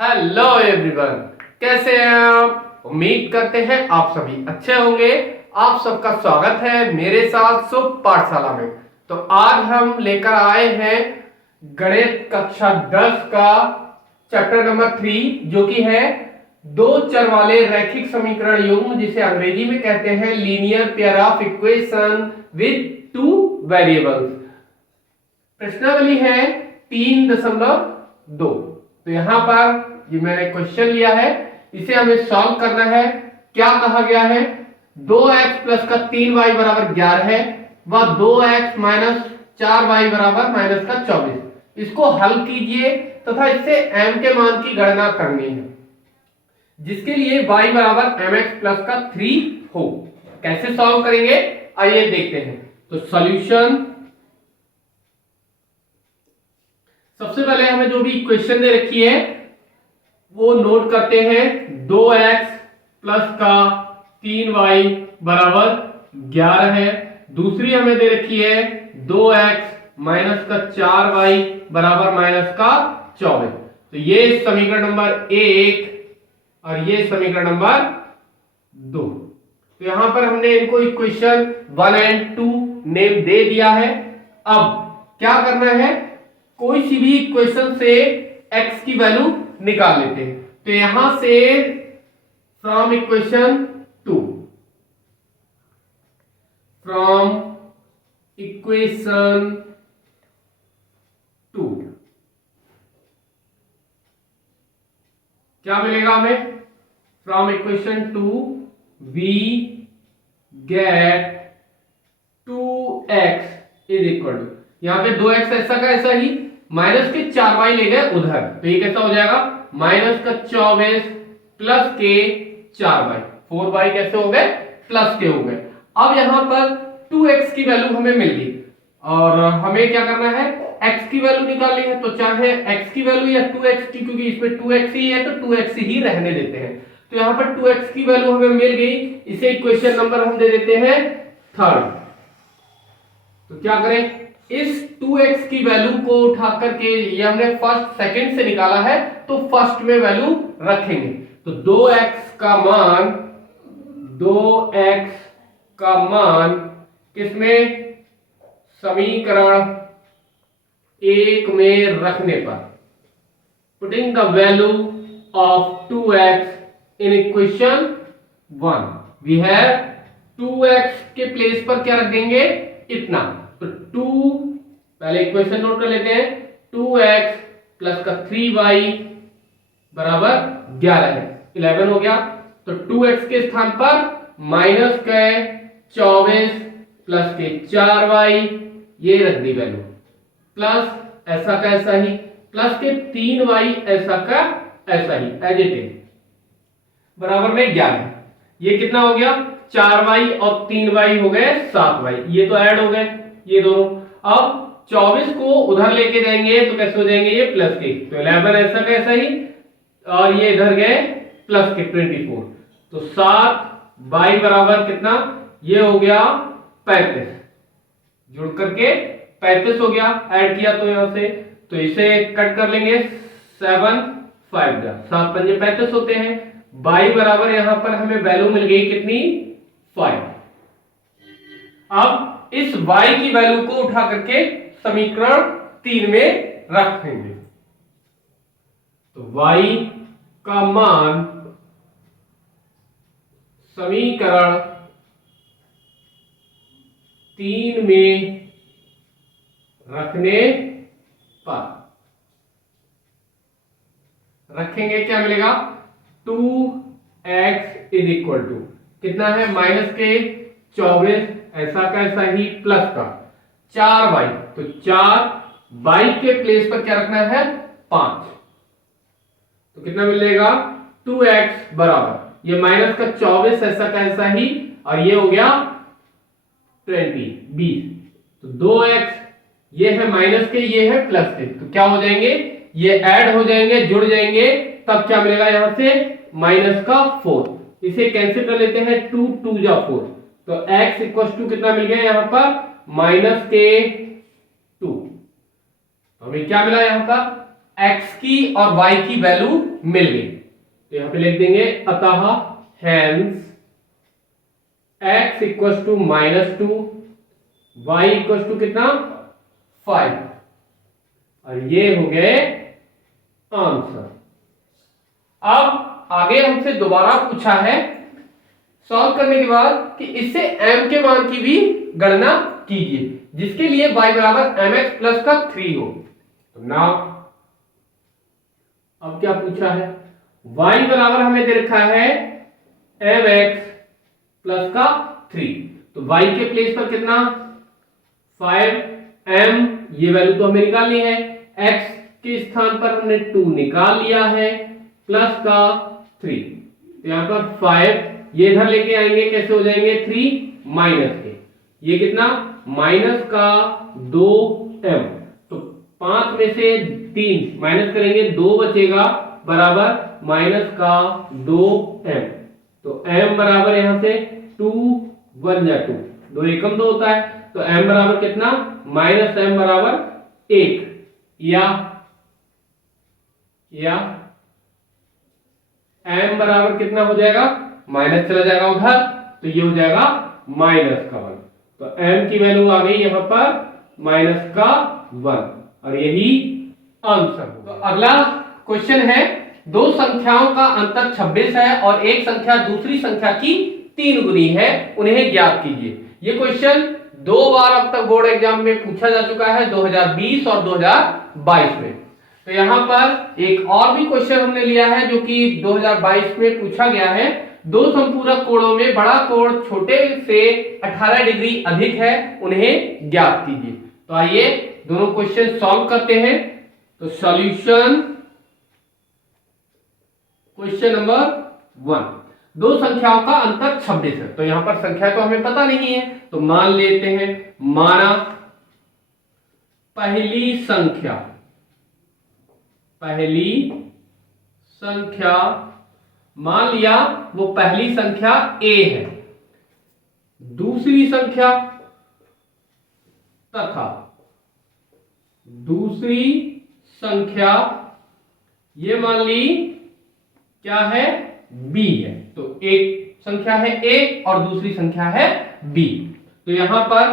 Hello everyone, कैसे हैं आप? उम्मीद करते हैं आप सभी अच्छे होंगे। आप सबका स्वागत है मेरे साथ शुभ पाठशाला में। तो आज हम लेकर आए हैं गणित कक्षा 10 का चैप्टर नंबर 3, जो कि है दो चर वाले रैखिक समीकरण युग्म, जिसे अंग्रेजी में कहते हैं linear pair of equation with two variables. प्रश्नावली है 3.2। तो यहां पर ये मैंने क्वेश्चन लिया है, इसे हमें सॉल्व करना है। क्या कहा गया है? 2x प्लस का 3y बराबर 11 है व 2x माइनस 4y बराबर माइनस का 24। इसको हल कीजिए तथा इससे m के मान की गणना करनी है, जिसके लिए y बराबर mx प्लस का 3 हो। कैसे सॉल्व करेंगे, आइए देखते हैं। तो सॉल्यूशन, सबसे पहले हमें जो भी इक्वेशन दे रखी है वो नोट करते हैं। 2x प्लस का 3y बराबर 11 है। दूसरी हमें दे रखी है 2x माइनस का 4y बराबर माइनस का 24। तो ये समीकरण नंबर 1 और ये समीकरण नंबर 2। तो यहां पर हमने इनको इक्वेशन 1 एंड 2 नेम दे दिया है। अब क्या करना है, कोई सी भी इक्वेशन से x की वैल्यू निकाल लेते हैं। तो यहां से फ्रॉम इक्वेशन 2, फ्रॉम इक्वेशन 2 क्या मिलेगा हमें? From equation 2 we get 2x is equal to, यहां पे 2x ऐसा का ऐसा ही, माइनस के 4y ले गए उधर, तो ये कैसा हो जाएगा? माइनस का 24 प्लस के 4y, 4y कैसे हो गए? प्लस के हो गए। अब यहां पर 2x की वैल्यू हमें मिल गई और हमें क्या करना है, x की वैल्यू निकालनी है। तो चाहे x की वैल्यू या 2x की, क्योंकि इसमें 2x ही है तो 2x ही रहने देते हैं। तो यहां पर 2x की वैल्यू हमें मिल गई, इसे इक्वेशन नंबर हम दे देते हैं 3rd। तो क्या करें, इस 2x की वैल्यू को उठा करके, ये हमने फर्स्ट सेकंड से निकाला है तो फर्स्ट में वैल्यू रखेंगे। तो 2x का मान किसमें? समीकरण 1 में रखने पर, putting the value of 2x in equation 1, we have 2x के प्लेस पर क्या रख देंगे? इतना। तो 2, पहले इक्वेशन नोट कर लेते हैं। 2x प्लस का 3y बराबर 11 है, 11 हो गया। तो 2x के स्थान पर माइनस के 24 प्लस के 4y, ये रख दी वैल्यू, प्लस ऐसा का ऐसा ही, प्लस के 3y ऐसा का ऐसा ही एज इट इज, बराबर में 11। ये कितना हो गया? 4y और 3y हो गए 7y, ये तो ऐड हो गए ये दोनों। अब 24 को उधर लेके जाएंगे तो कैसे हो जाएंगे? ये प्लस के, तो 11 ऐसा कैसा ही, और ये इधर गए प्लस के 24। तो 7y बराबर कितना? ये हो गया 35, जुड़ करके 35 हो गया, ऐड किया तो यहां से, तो इसे कट कर लेंगे। 7 5 7 5 35 होते हैं। y बराबर यहां पर हमें वैल्यू मिल गई कितनी? 5। अब इस y की वैल्यू को उठा करके समीकरण 3 में रखेंगे। तो y का मान समीकरण 3 में रखने पर रखेंगे, क्या मिलेगा? 2x इज इक्वल टू कितना है? माइनस के 24 ऐसा का ऐसा ही, प्लस का 4y, तो 4y के प्लेस पर क्या रखना है? 5। तो कितना मिलेगा? 2x बराबर, ये माइनस का 24 ऐसा का ऐसा ही, और ये हो गया 20। तो 2x, ये है माइनस के, ये है प्लस के, तो क्या हो जाएंगे? ये ऐड हो जाएंगे, जुड़ जाएंगे, तब क्या मिलेगा यहां से? माइनस का 4। इसे कैंसिल कर लेते हैं, 2 2 जा 4, तो x इक्वल टू कितना मिल गया यहां पर? माइनस के 2। हमें क्या मिला यहां पर? x की और y की वैल्यू मिल गई। तो यहां पे लिख देंगे अतः hence x equal to -2, y equal to कितना 5, और ये हो गए आंसर। अब आगे हमसे दोबारा पूछा है सॉल्व करने के बाद कि इससे m के मान की भी गणना कीजिए जिसके लिए y बराबर mx प्लस का 3 हो। तो ना अब क्या पूछा है, y बराबर हमें दे रखा है mx प्लस का 3, तो y के प्लेस पर कितना 5m, ये वैल्यू तो हमें निकालनी है, x के स्थान पर हमने 2 निकाल लिया है, प्लस का 3, तो यहां पर 5 ये इधर लेके आएंगे, कैसे हो जाएंगे 3 माइनस के, ये कितना माइनस का 2m, तो 5 में से 3 माइनस करेंगे 2 बचेगा बराबर माइनस का 2m, तो m बराबर यहां से 2 1 जा 2, 2 एकम 2 होता है, तो m बराबर कितना माइनस m बराबर 1, या m बराबर कितना हो जाएगा, माइनस चला जाएगा उधर, तो ये हो जाएगा माइनस का 1, तो m की वैल्यू आ गई यहां पर माइनस का 1, और यही आंसर होगा। तो अगला क्वेश्चन है, दो संख्याओं का अंतर 26 है और एक संख्या दूसरी संख्या की 3 गुनी है, उन्हें ज्ञात कीजिए। ये क्वेश्चन 2 बार अब तक बोर्ड एग्जाम में पूछा जा चुका है, 2020 और 2022 में। तो यहां पर एक और भी क्वेश्चन हमने लिया है जो कि 2022 में पूछा गया है, दो संपूरक कोणों में बड़ा कोण छोटे से 18 डिग्री अधिक है, उन्हें ज्ञात कीजिए। तो आइए दोनों क्वेश्चन सॉल्व करते हैं। तो सॉल्यूशन क्वेश्चन नंबर 1, दो संख्याओं का अंतर 26 है, तो यहां पर संख्या तो हमें पता नहीं है, तो मान लेते हैं, माना पहली संख्या मान लिया वो पहली संख्या a है, दूसरी संख्या तथा दूसरी संख्या ये मान ली क्या है b है, तो एक संख्या है a और दूसरी संख्या है b। तो यहां पर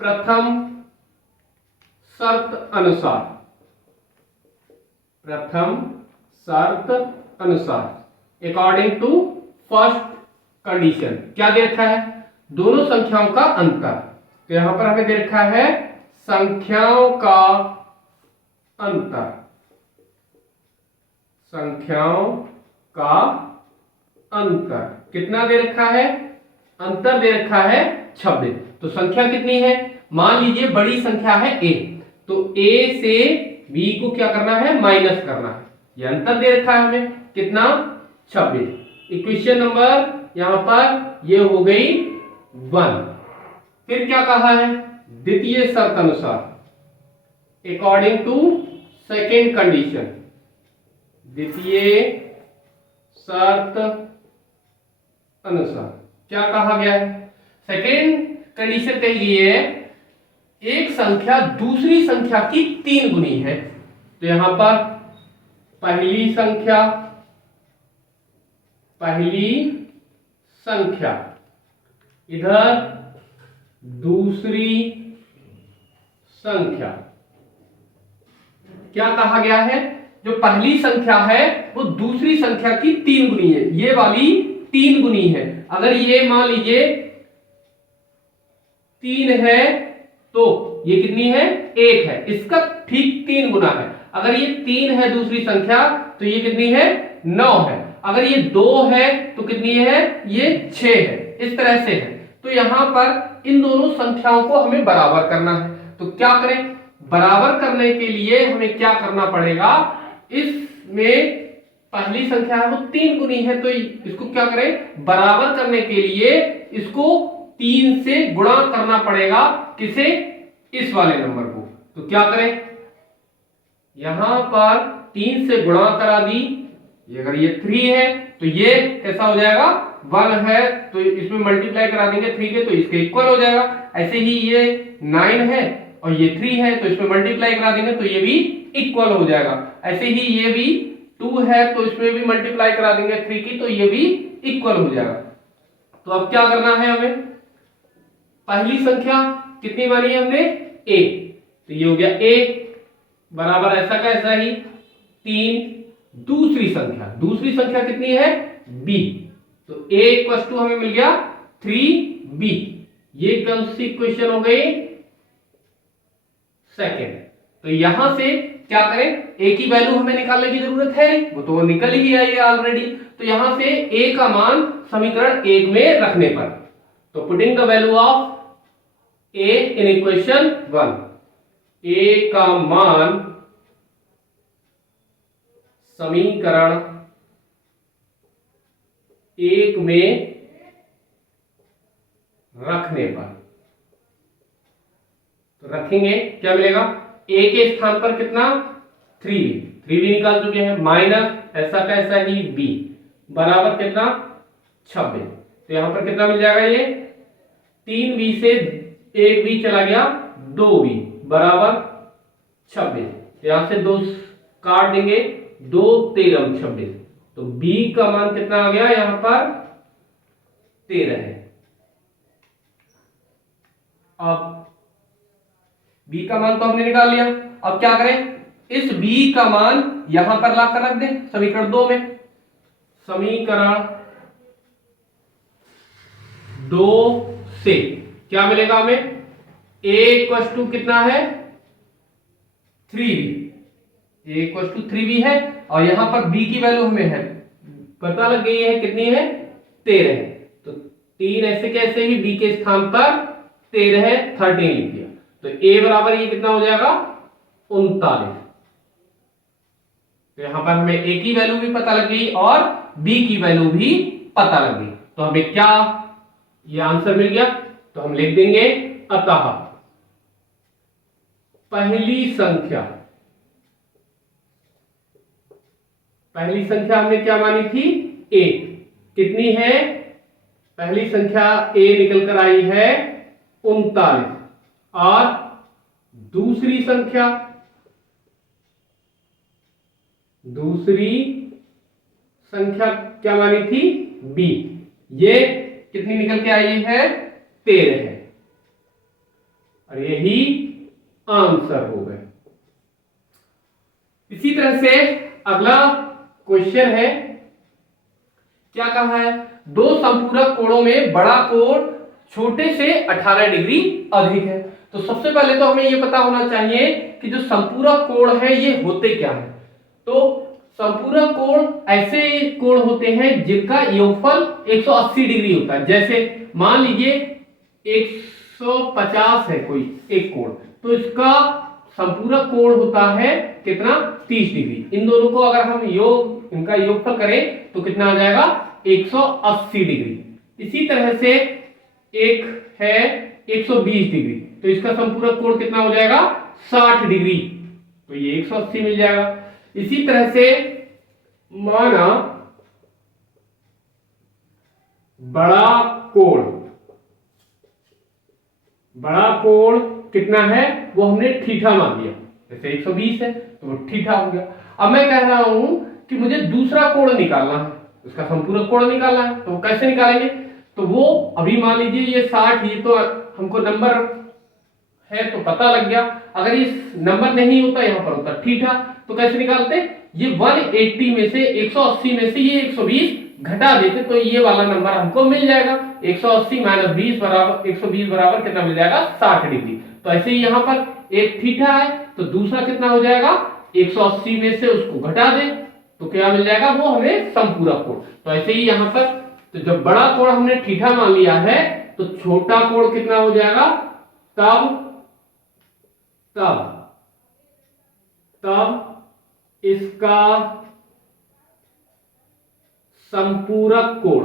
प्रथम शर्त अनुसार अकॉर्डिंग टू फर्स्ट कंडीशन क्या दे रखा है, दोनों संख्याओं का अंतर, तो यहां पर हमें दे रखा है संख्याओं का अंतर कितना दे रखा है, अंतर दे रखा है 26। तो संख्या कितनी है, मान लीजिए बड़ी संख्या है a, तो a से b को क्या करना है, माइनस करना है, ये अंतर दे रखा है हमें कितना 26। इक्वेशन नंबर यहां पर ये हो गई 1। फिर क्या कहा है, द्वितीय शर्त अनुसार अकॉर्डिंग टू सेकेंड कंडीशन, द्वितीय शर्त अनुसार क्या कहा गया है, सेकेंड कंडीशन कही गई है एक संख्या दूसरी संख्या की 3 गुनी है, तो यहां पर पहली संख्या इधर दूसरी संख्या, क्या कहा गया है, जो पहली संख्या है वो दूसरी संख्या की 3 गुनी है, ये वाली 3 गुनी है। अगर ये मान लीजिए 3 है तो ये कितनी है 1 है, इसका ठीक 3 गुना है। अगर ये 3 है दूसरी संख्या तो ये कितनी है 9 है, अगर ये 2 है तो कितनी है ये 6 है, इस तरह से है। तो यहां पर इन दोनों संख्याओं को हमें बराबर करना है, तो क्या करें, बराबर करने के लिए हमें क्या करना पड़ेगा, इसमें पहली संख्या है वो 3 गुनी है, तो इसको क्या करें, बराबर करने के लिए इसको 3 से गुणा करना पड़ेगा, किसे, इस वाले नंबर को। तो क्या करें, यहां पर 3 से गुणा करा दी, ये अगर ये 3 है तो ये कैसा हो जाएगा 1 है, तो इसमें मल्टीप्लाई करा देंगे 3 के, तो इसके इक्वल हो जाएगा। ऐसे ही ये 9 है और ये 3 है तो इसमें मल्टीप्लाई करा देंगे तो ये भी इक्वल हो जाएगा। ऐसे ही ये भी 2 है तो इसमें भी मल्टीप्लाई करा देंगे 3 की तो ये भी इक्वल हो जाएगा। तो अब क्या करना है हमें, पहली संख्या कितनी मानी है हमने, a, तो ये हो गया a बराबर ऐसा का ऐसा ही 3। दूसरी संख्या कितनी है b, तो a इक्वल टू हमें मिल गया 3b। ये कौन सी इक्वेशन हो गई, सेकेंड। तो यहां से क्या करें, a की वैल्यू हमें निकालने की जरूरत है, वो तो निकल ही आई है ऑलरेडी। तो यहां से a का मान समीकरण 1 में रखने पर, तो putting the value of a in equation 1, a का मान समीकरण 1 में रखने पर, तो रखेंगे क्या मिलेगा, a के स्थान पर कितना 3 भी निकाल चुके हैं, माइनस ऐसा का ऐसा ही b बराबर कितना 26। तो यहां पर कितना मिल जाएगा, ये 3b से 1b चला गया 2b बराबर 26। यहां से 2 काट देंगे, 2 13 26, तो b का मान कितना आ गया, यहां पर 13 है। अब b का मान तो हमने निकाल लिया, अब क्या करें, इस b का मान यहां पर लाकर रख दें समीकरण 2 में। समीकरण 2 से क्या मिलेगा हमें, a इक्वल टू कितना है 3b, a equal to 3b है, और यहां पर b की वैल्यू हमें है पता लग गई है कितनी है 13 है, तो 3 ऐसे कैसे ही b के स्थान पर 13 है 13 लिख दिया। तो a बराबर ये कितना हो जाएगा 39। तो यहां पर हमें a की वैल्यू भी पता लग गई और b की वैल्यू भी पता लग गई, तो हमें क्या ये आंसर मिल गया। तो हम लिख देंगे अतः पहली संख्या हमने क्या मानी थी a, कितनी है, पहली संख्या a निकल कर आई है 39, और दूसरी संख्या क्या मानी थी b, ये कितनी निकल के आई है 13 है, और यही आंसर हो गए। इसी तरह से अगला क्वेश्चन है, क्या कहा है, दो संपूरक कोणों में बड़ा कोण छोटे से 18 डिग्री अधिक है। तो सबसे पहले तो हमें यह पता होना चाहिए कि जो संपूरक कोण है ये होते क्या है। तो संपूरक कोण ऐसे कोण होते हैं जिनका योगफल 180 डिग्री होता है। जैसे मान लीजिए 150 है कोई एक कोण, तो इसका संपूरक कोण होता है कितना 30 डिग्री। इन दोनों को अगर हम इनका योगफल करें तो कितना आ जाएगा 180 डिग्री। इसी तरह से एक है 120 डिग्री, तो इसका संपूरक कोण कितना हो जाएगा 60 डिग्री, तो ये 180 मिल जाएगा। इसी तरह से माना बड़ा कोण कितना है वो हमने थीटा मान लिया, जैसे 120 है तो वो थीटा हो गया। अब मैं कह रहा हूं कि मुझे दूसरा कोण निकालना है, उसका संपूरक कोण निकालना है, तो वो कैसे निकालेंगे, तो वो अभी मान लीजिए ये 60, ये तो हमको नंबर है तो पता लग गया। अगर ये नंबर नहीं होता यहाँ पर होता थीटा, तो कैसे निकालते, ये 180 में से 180 में से ये 120 घटा देते तो ये वाला नंबर हमको मिल जाएगा। 180 माइनस 20 बराबर 120 बराबर कितना मिल जाएगा 60 डिग्री। तो ऐसे ही यहाँ पर एक थीटा है तो दूसरा कितना हो जाएगा 180 में से उसको घटा दे तो क्या मिल जाएगा, वो हमें संपूरक कोण। तो ऐसे ही यहाँ पर तो जब बड़ा कोण हमने थीटा मान लिया है तो छोटा कोण कितना हो जाएगा, तब इसका संपूरक कोण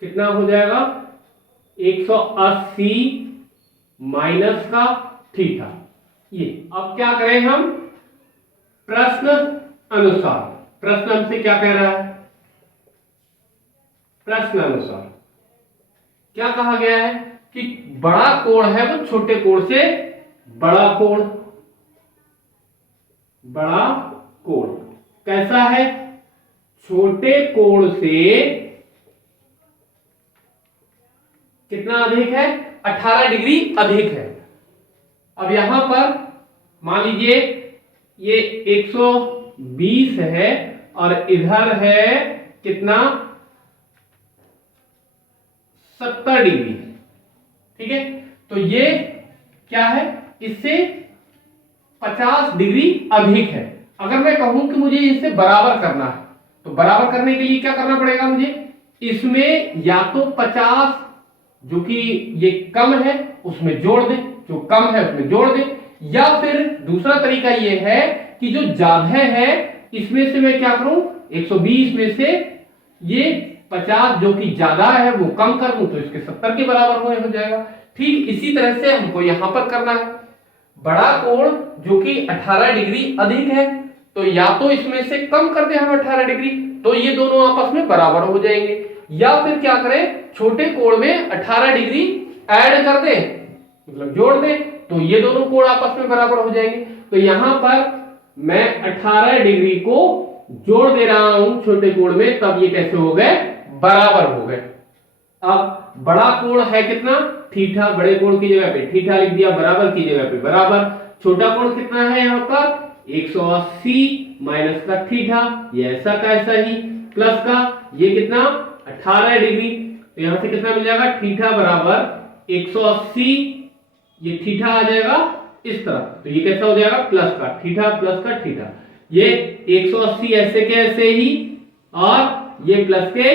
कितना हो जाएगा 180 माइनस का थीटा। ये अब क्या करें हम, प्रश्न हमसे क्या कह रहा है, प्रश्न अनुसार क्या कहा गया है कि बड़ा कोण है वो छोटे कोण से बड़ा कोण, बड़ा कोण कैसा है, छोटे कोण से कितना अधिक है, 18 डिग्री अधिक है। अब यहां पर मान लीजिए ये 120 है और इधर है कितना, 70 डिग्री, ठीक है। तो ये क्या है, इससे 50 डिग्री अधिक है। अगर मैं कहूं कि मुझे इसे बराबर करना है तो बराबर करने के लिए क्या करना पड़ेगा मुझे, इसमें या तो 50 जो कि ये कम है उसमें जोड़ दें, जो कम है उसमें जोड़ दें, या फिर दूसरा तरीका ये है कि जो ज्यादा है इसमें से मैं क्या करूं, 120 में से ये 50 जो कि ज्यादा है वो कम कर दूं तो इसके 70 के बराबर हो जाएगा। ठीक इसी तरह से हमको यहां पर करना है, बड़ा कोण जो कि 18 डिग्री अधिक है तो या तो इसमें से कम कर दें हम 18 डिग्री तो ये दोनों आपस में बराबर हो जाएंगे, या फिर क्या करें, छोटे कोण में 18 डिग्री ऐड कर दें, मतलब जोड़ दें, तो ये दोनों कोण आपस में बराबर हो जाएंगे। तो यहां पर मैं 18 डिग्री को जोड़ दे रहा हूं छोटे कोण में, तब ये कैसे हो गए, बराबर हो गए। अब बड़ा कोण है कितना, थीटा, बड़े कोण की जगह पे थीटा लिख दिया, बराबर की जगह पे बराबर। छोटा कोण कितना है यहाँ पर, 180 माइनस का थीटा, ये ऐसा का ऐसा ही, प्लस का ये कितना 18 डिग्री, तो यहां से कितना मिल जाएगा, थीटा बराबर 180, ये थीटा आ जाएगा इस तरफ, तो ये कैसा हो जाएगा, प्लस का थीटा प्लस का थीटा, ये 180 ऐसे के ऐसे ही, और ये प्लस के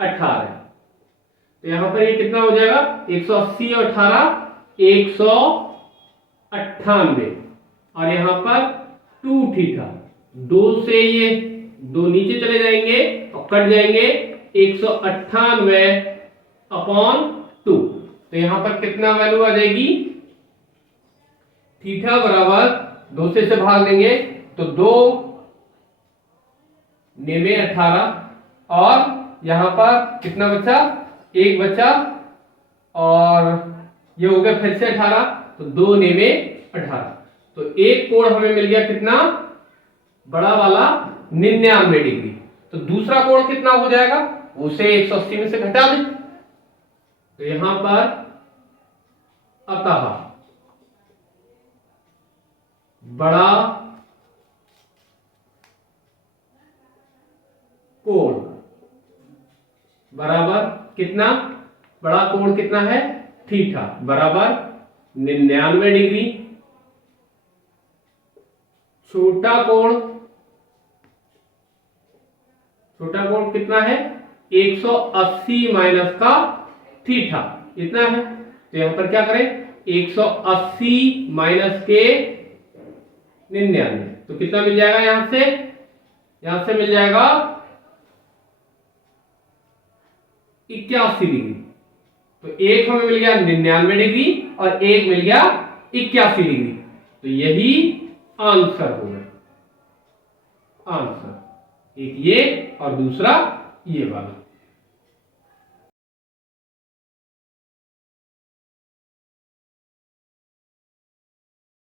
18, तो यहां पर ये कितना हो जाएगा, 180 और 18 198, और यहां पर 2 थीटा, 2 से ये 2 नीचे चले जाएंगे और कट जाएंगे, 198 अपॉन 2, तो यहां पर कितना वैल्यू आ जाएगी, थीटा बराबर 2 से भाग देंगे तो 2 नेमे 18, और यहां पर कितना बचा, 1 बचा, और ये हो गया फिर से 18, तो 2 नेमे 18, तो एक कोण हमें मिल गया कितना, बड़ा वाला 99 डिग्री। तो दूसरा कोण कितना हो जाएगा, उसे 180 में से घटा दें, तो यहां पर अतः बड़ा कोण बराबर कितना, बड़ा कोण कितना है, थीटा बराबर 99 डिग्री, छोटा कोण कितना है, 180 माइनस का थीटा इतना है, तो यहां पर क्या करें, 180 माइनस के 99, तो कितना मिल जाएगा, यहां से मिल जाएगा 81 डिग्री, तो एक हमें मिल गया 99 डिग्री और एक मिल गया 81 डिग्री, तो यही आंसर होगा, आंसर एक ये और दूसरा ये वाला।